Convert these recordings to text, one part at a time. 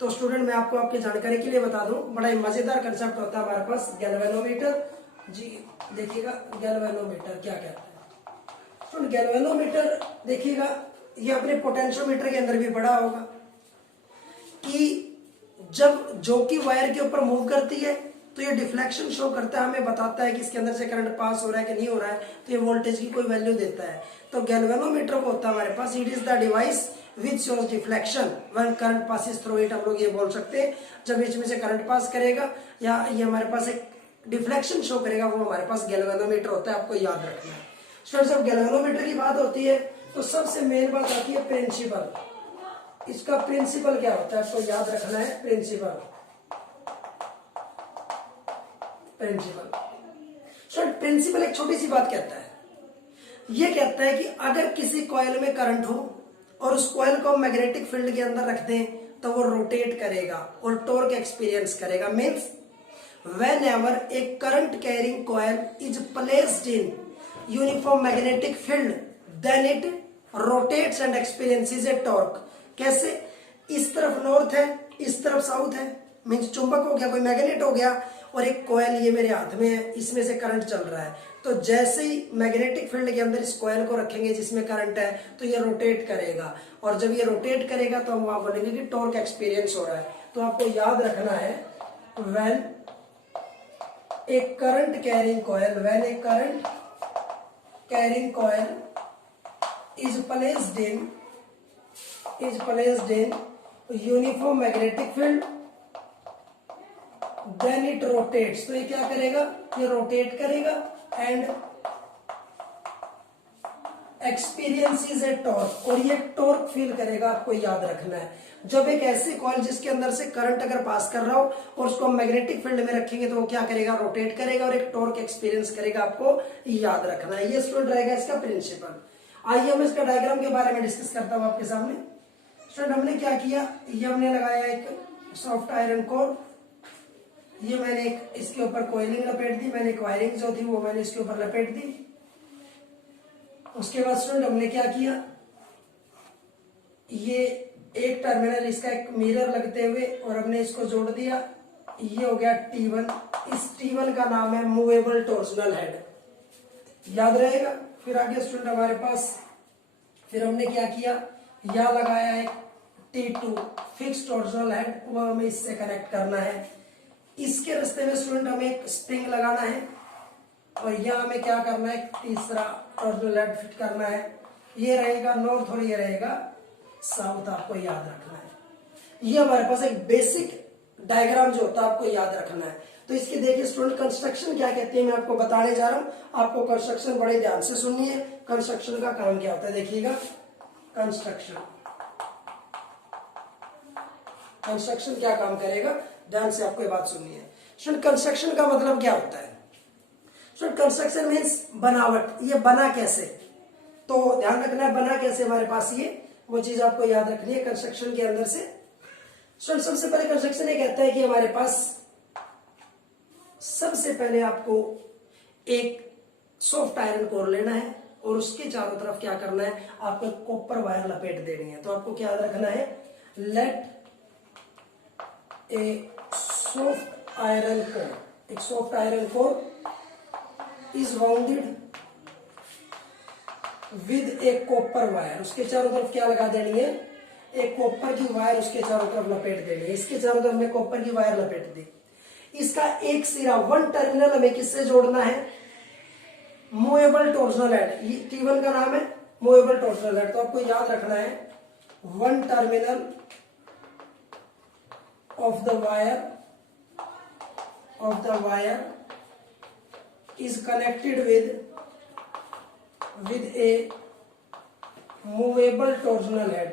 तो स्टूडेंट मैं आपको आपकी जानकारी के लिए बता दूं, बड़ा ही मजेदार कंसेप्ट होता है हमारे पास गैल्वेनोमीटर। जी देखिएगा गैल्वेनोमीटर क्या कहता है। स्टूडेंट गैल्वेनोमीटर देखिएगा, ये अपने पोटेंशियोमीटर के अंदर भी पढ़ा होगा कि जब जो की वायर के ऊपर मूव करती है तो ये डिफ्लेक्शन शो करता है, हमें बताता है कि इसके अंदर से करंट पास हो रहा है कि नहीं हो रहा है, तो ये वोल्टेज की कोई वैल्यू देता है। तो गैल्वेनोमीटर वो होता है हमारे पास, it is the device which shows deflection when current passes through it. हम लोग ये बोल सकते हैं जब इसमें से करंट पास करेगा या ये हमारे पास एक डिफ्लेक्शन शो करेगा, वो हमारे पास गैल्वेनोमीटर होता है। आपको याद रखना है स्टूडेंट, जब गैल्वेनोमीटर की बात होती है तो सबसे मेन बात आती है प्रिंसिपल। इसका प्रिंसिपल क्या होता है आपको याद रखना है। प्रिंसिपल प्रिंसिपल एक छोटी सी बात कहता है, यह कहता है कि अगर किसी कॉइल में करंट हो और उस कॉइल को मैग्नेटिक फील्ड के अंदर रख दें तो वो रोटेट करेगा और टॉर्क एक्सपीरियंस करेगा। Means whenever a current carrying coil is placed in uniform magnetic field then it rotates and experiences a torque। कैसे? इस तरफ नॉर्थ है, इस तरफ साउथ है, मींस चुंबक हो गया, कोई मैग्नेट हो गया, और एक कॉइल ये मेरे हाथ में है, इसमें से करंट चल रहा है। तो जैसे ही मैग्नेटिक फील्ड के अंदर इस कॉइल को रखेंगे जिसमें करंट है तो ये रोटेट करेगा, और जब ये रोटेट करेगा तो हम वहां बोलेंगे कि टॉर्क एक्सपीरियंस हो रहा है। तो आपको याद रखना है when a current carrying coil, when a current carrying coil is placed in uniform magnetic field then it rotates। तो ये क्या करेगा? ये रोटेट करेगा एंड एक्सपीरियंसेस ए टॉर्क, और ये टॉर्क फील करेगा। आपको याद रखना है जब एक ऐसी कॉइल जिसके अंदर से करंट अगर पास कर रहा हो और उसको हम मैग्नेटिक फील्ड में रखेंगे तो वो क्या करेगा? रोटेट करेगा और एक टॉर्क एक्सपीरियंस करेगा। आपको याद रखना है, ये स्टूडेंट रहेगा इसका प्रिंसिपल। आइए हम इसका डायग्राम के बारे में डिस्कस करता हूं आपके सामने। स्टूडेंट हमने क्या किया, ये हमने लगाया एक सॉफ्ट आयरन कोर, ये मैंने एक इसके ऊपर कोयलिंग लपेट दी, मैंने एक वायरिंग जो थी वो मैंने इसके ऊपर लपेट दी। उसके बाद स्टूडेंट हमने क्या किया, ये एक टर्मिनल इसका एक मिरर लगते हुए और हमने इसको जोड़ दिया, ये हो गया T1। इस T1 का नाम है मूवेबल टॉर्सनल हेड, याद रहेगा। फिर आगे स्टूडेंट हमारे पास फिर हमने क्या किया, यहां लगाया है T2 फिक्स टॉर्सनल हेड, वो हमें इससे कनेक्ट करना है। इसके रास्ते में स्टूडेंट हमें एक स्प्रिंग लगाना है और यहाँ हमें क्या करना है, तीसरा टॉर्सनल हेड फिट करना है। ये रहेगा नॉर्थ और ये रहेगा साउथ, आपको याद रखना है। ये हमारे पास एक बेसिक डायग्राम जो होता है आपको याद रखना है। तो इसके देखिए स्टूडेंट कंस्ट्रक्शन क्या कहते हैं मैं आपको बताने जा रहा हूं, आपको कंस्ट्रक्शन बड़े ध्यान से सुनिए। कंस्ट्रक्शन का काम क्या होता है देखिएगा। कंस्ट्रक्शन क्या काम करेगा, ध्यान से आपको ये बात सुननी है। स्टूडेंट कंस्ट्रक्शन का मतलब क्या होता है? स्टूडेंट कंस्ट्रक्शन मीन्स बनावट, ये बना कैसे, तो ध्यान रखना है बना कैसे हमारे पास, ये वो चीज आपको याद रखनी है कंस्ट्रक्शन के अंदर से। स्टूडेंट सबसे पहले कंस्ट्रक्शन ये कहता है कि हमारे पास सबसे पहले आपको एक सॉफ्ट आयरन कोर लेना है और उसके चारों तरफ क्या करना है, आपको एक कॉपर वायर लपेट देनी है। तो आपको क्या याद रखना है, let a soft iron core, एक soft iron core is wounded with a copper wire. उसके चारों तरफ क्या लगा देनी है, एक कॉपर की वायर उसके चारों तरफ लपेट देनी है। इसके चारों तरफ में कॉपर की वायर लपेट दी। इसका एक सिरा वन टर्मिनल हमें किससे जोड़ना है, मूवेबल टॉर्सनल हेड, ये T1 का नाम है मूवेबल टॉर्सनल हेड। तो आपको याद रखना है one terminal of the wire is connected with a movable torsional head,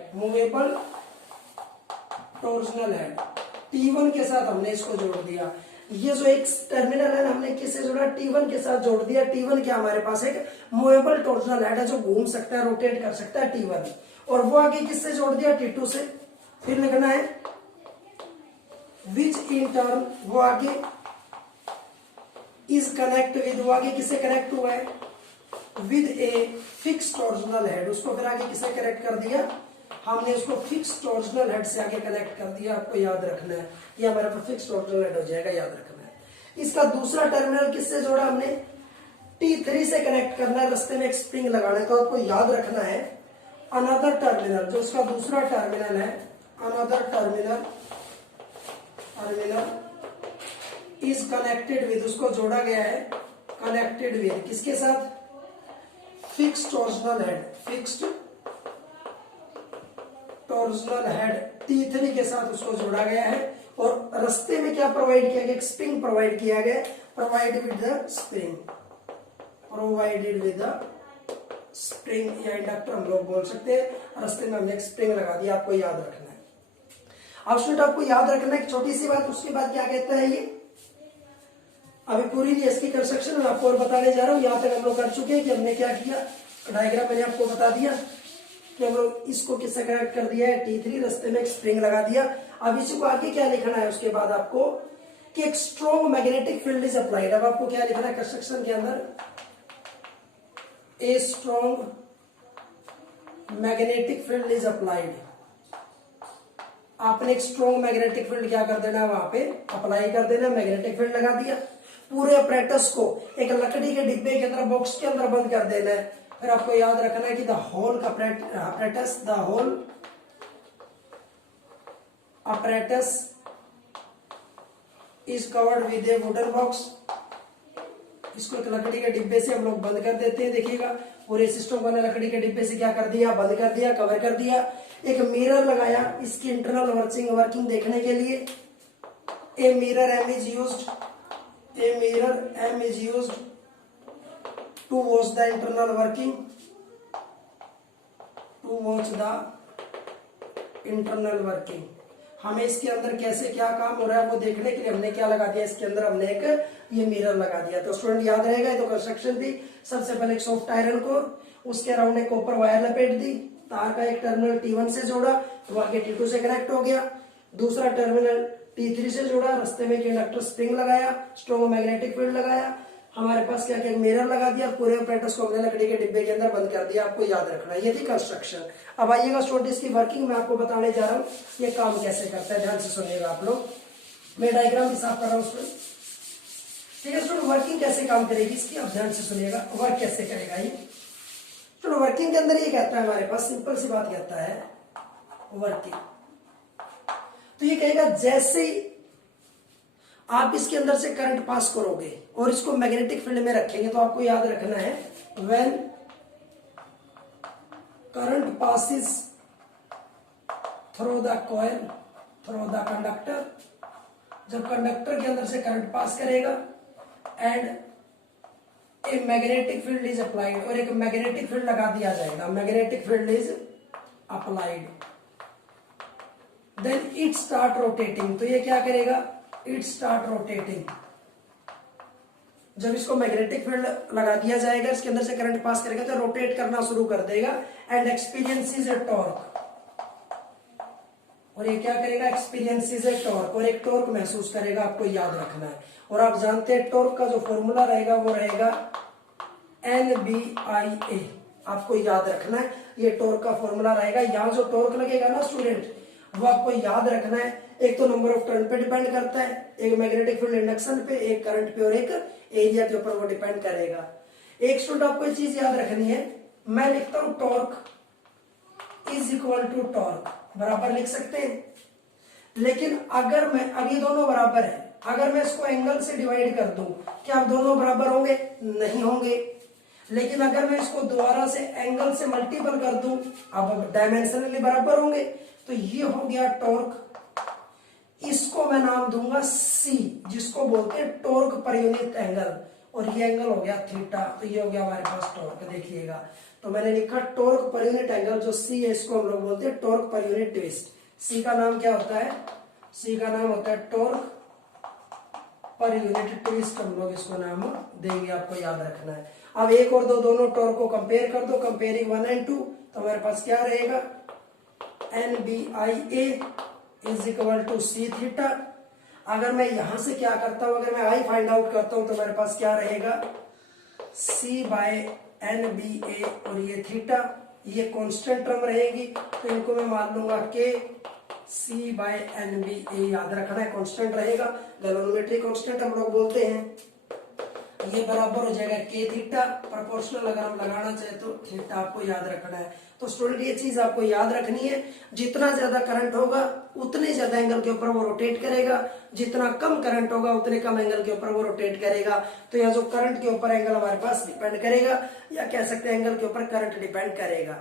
T1 के साथ हमने इसको जोड़ दिया। ये जो एक टर्मिनल है हमने किससे जोड़ा, T1 के साथ जोड़ दिया। T1 क्या हमारे पास एक मूवेबल टॉर्सनल हेड है जो घूम सकता है, रोटेट कर सकता है, T1। और वो आगे किससे जोड़ दिया, T2 से। फिर लिखना है विच इन टर्न, वो आगे इज कनेक्ट विद, वो आगे किससे कनेक्ट हुआ है, with a fix torsional head. उसको फिर आगे किससे कनेक्ट कर दिया, हमने उसको फिक्स टॉर्जनल हेड से आगे कनेक्ट कर दिया, आपको याद रखना है, ये हमारे पास फिक्स टॉर्जनल हेड हो जाएगा, याद रखना है। इसका दूसरा टर्मिनल किससे जोड़ा हमने, T3 से कनेक्ट करना है, रास्ते में एक स्प्रिंग लगाना है, तो आपको याद रखना है अनदर टर्मिनल, जो उसका दूसरा टर्मिनल है, another terminal is connected with, उसको जोड़ा गया है कनेक्टेड विद किसके साथ, fixed torsional head, fixed torsional head T3 के साथ उसको जोड़ा गया है। और रास्ते में क्या प्रोवाइड किया गया, एक स्प्रिंग प्रोवाइड किया गया, provided with the spring, provided with the spring या इंडक्टर हम लोग बोल सकते हैं। रास्ते में हमने एक स्प्रिंग लगा दिया, आपको याद रखना है। अब स्टूडेंट आपको याद रखना है एक छोटी सी बात, उसके बाद क्या कहता है ये, अभी पूरी नहीं इसकी कंस्ट्रक्शन मैं आपको और बताने जा रहा हूं। यहां तक हम लोग कर चुके हैं कि हमने क्या किया, डायग्राम मैंने आपको बता दिया कि हम लोग इसको किससे कनेक्ट कर दिया है, T3, रास्ते में एक स्प्रिंग लगा दिया। अब इसी को आगे क्या लिखना है उसके बाद आपको, कि एक strong magnetic field is applied. अब आपको क्या लिखना है कंस्ट्रक्शन के अंदर, a strong magnetic field is applied. आपने एक स्ट्रॉन्ग मैग्नेटिक फील्ड क्या कर देना, वहां पे अप्लाई कर देना, मैग्नेटिक फील्ड लगा दिया। पूरे अपरेटस को एक लकड़ी के डिब्बे के अंदर, बॉक्स के अंदर बंद कर देना है। फिर आपको याद रखना है कि the whole apparatus, the whole apparatus is covered with a wooden box. इसको एक लकड़ी के डिब्बे से हम लोग बंद कर देते हैं। देखिएगा पूरे सिस्टम को लकड़ी के डिब्बे से क्या कर दिया, बंद कर दिया, कवर कर दिया। एक मिरर लगाया इसकी इंटरनल वर्किंग देखने के लिए। A mirror M is used, a mirror M is used to watch the internal working, to watch the internal working। हमें इसके अंदर कैसे क्या काम हो रहा है वो देखने के लिए हमने क्या लगा दिया, इसके अंदर हमने एक ये मिरर लगा दिया। तो स्टूडेंट याद रहेगा, तो कंस्ट्रक्शन थी, सबसे पहले एक सॉफ्ट आयरन कोर, उसके अराउंड एक कॉपर वायर लपेट दी, तार का एक टर्मिनल T1 से जोड़ा, तो आगे T2 से कनेक्ट हो गया। दूसरा टर्मिनल T3 से जोड़ा, रास्ते में इंडक्टर स्प्रिंग लगाया, स्ट्रॉन्ग मैग्नेटिक फील्ड लगाया, हमारे पास क्या क्या मिरर लगा दिया, पूरे अपरेटस को हमने लकड़ी के डिब्बे के अंदर बंद कर दिया। आपको याद रखना है, ये थी कंस्ट्रक्शन। अब आइएगा स्टूडेंट इसकी वर्किंग मैं आपको बताने जा रहा हूँ, ये काम कैसे करता है, ध्यान से सुनिएगा आप लोग। मैं डायग्राम भी साफ कर रहा हूँ स्टूडेंट, ठीक है स्टूडेंट। वर्किंग कैसे काम करेगी इसकी, आप ध्यान से सुनिएगा, वर्क कैसे करेगा ये स्टूडेंट। वर्किंग के अंदर ये कहता है हमारे पास, सिंपल सी बात कहता है वर्किंग। तो ये कहेगा जैसे ही आप इसके अंदर से करंट पास करोगे और इसको मैग्नेटिक फील्ड में रखेंगे, तो आपको याद रखना है when current passes through the coil, through the conductor, जब कंडक्टर के अंदर से करंट पास करेगा and a magnetic field is applied, और एक मैग्नेटिक फील्ड लगा दिया जाएगा, magnetic field is applied, then it start rotating. तो ये क्या करेगा, इट स्टार्ट रोटेटिंग। जब इसको मैग्नेटिक फील्ड लगा दिया जाएगा, इसके अंदर से करंट पास करेगा, तो रोटेट करना शुरू कर देगा एंड एक्सपीरियंसेस ए टॉर्क। और ये क्या करेगा, एक्सपीरियंसेस ए टॉर्क, और एक टॉर्क महसूस करेगा, आपको याद रखना है। और आप जानते हैं टॉर्क का जो फॉर्मूला रहेगा वो रहेगा NBIA, आपको याद रखना है, ये टॉर्क का फॉर्मूला रहेगा। यहां जो टॉर्क लगेगा ना स्टूडेंट, वो आपको याद रखना है, एक तो नंबर ऑफ टर्न पे डिपेंड करता है, एक मैग्नेटिक फील्ड इंडक्शन पे, एक करंट पे और एक एरिया के ऊपर वो डिपेंड करेगा। एक स्टूडेंट आपको ये चीज याद रखनी है, मैं लिखता हूं torque is equal to torque, बराबर लिख सकते हैं। लेकिन अगर मैं, अब ये दोनों बराबर है, अगर मैं इसको एंगल से डिवाइड कर दूं, क्या अब दोनों बराबर होंगे, नहीं होंगे। लेकिन अगर मैं इसको दोबारा से एंगल से मल्टीपल कर दूं, अब डायमेंशनली बराबर होंगे। तो ये हो गया टॉर्क, इसको मैं नाम दूंगा C, जिसको बोलते हैं टॉर्क पर यूनिट एंगल, और ये एंगल हो गया थीटा। तो ये हो गया हमारे पास टॉर्क, देखिएगा। तो मैंने लिखा टॉर्क पर यूनिट एंगल, जो C है इसको हम लोग बोलते हैं torque per unit twist. C का नाम क्या होता है, C का नाम होता है टॉर्क पर यूनिट ट्विस्ट, हम लोग इसको नाम देंगे, आपको याद रखना है। अब एक और दो, दोनों टॉर्क को कंपेयर कर दो, कंपेयरिंग 1 और 2, तो हमारे पास क्या रहेगा, NBIA is equal to C theta. अगर मैं यहां से क्या करता हूं, अगर मैं I फाइंड आउट करता हूं, तो मेरे पास क्या रहेगा, C बाय NBA, और ये थीटा, ये कांस्टेंट टर्म रहेगी, तो इनको मैं मान लूंगा के C/NB, ये याद रखना है, कांस्टेंट रहेगा, गैल्वेनोमेट्रिक कांस्टेंट हम लोग बोलते हैं। ये बराबर हो जाएगा के थीटा, प्रोपोर्शनल अगर हम लगाना चाहे तो थीटा आपको याद रखना है। तो स्टूडेंट ये चीज आपको याद रखनी है, जितना ज्यादा करंट होगा उतने ज्यादा एंगल के ऊपर वो रोटेट करेगा, जितना कम करंट होगा उतने कम एंगल के ऊपर वो रोटेट करेगा। तो यह जो करंट के ऊपर एंगल हमारे पास डिपेंड करेगा, या कह सकते हैं एंगल के ऊपर करंट डिपेंड करेगा।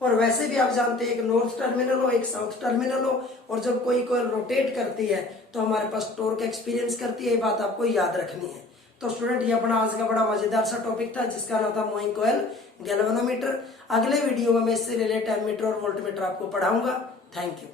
और वैसे भी आप जानते हैं एक नॉर्थ टर्मिनल हो, एक साउथ टर्मिनल हो, और जब कोई कॉइल रोटेट करती है तो हमारे पास टॉर्क एक्सपीरियंस करती है, ये बात आपको याद रखनी है। तो स्टूडेंट ये अपना आज का बड़ा मजेदार सा टॉपिक था जिसका नाम था मूविंग कॉइल गैल्वेनोमीटर। अगले वीडियो में मैं इससे रिलेटेड एमीटर और वोल्टमीटर आपको पढ़ाऊंगा। Thank you.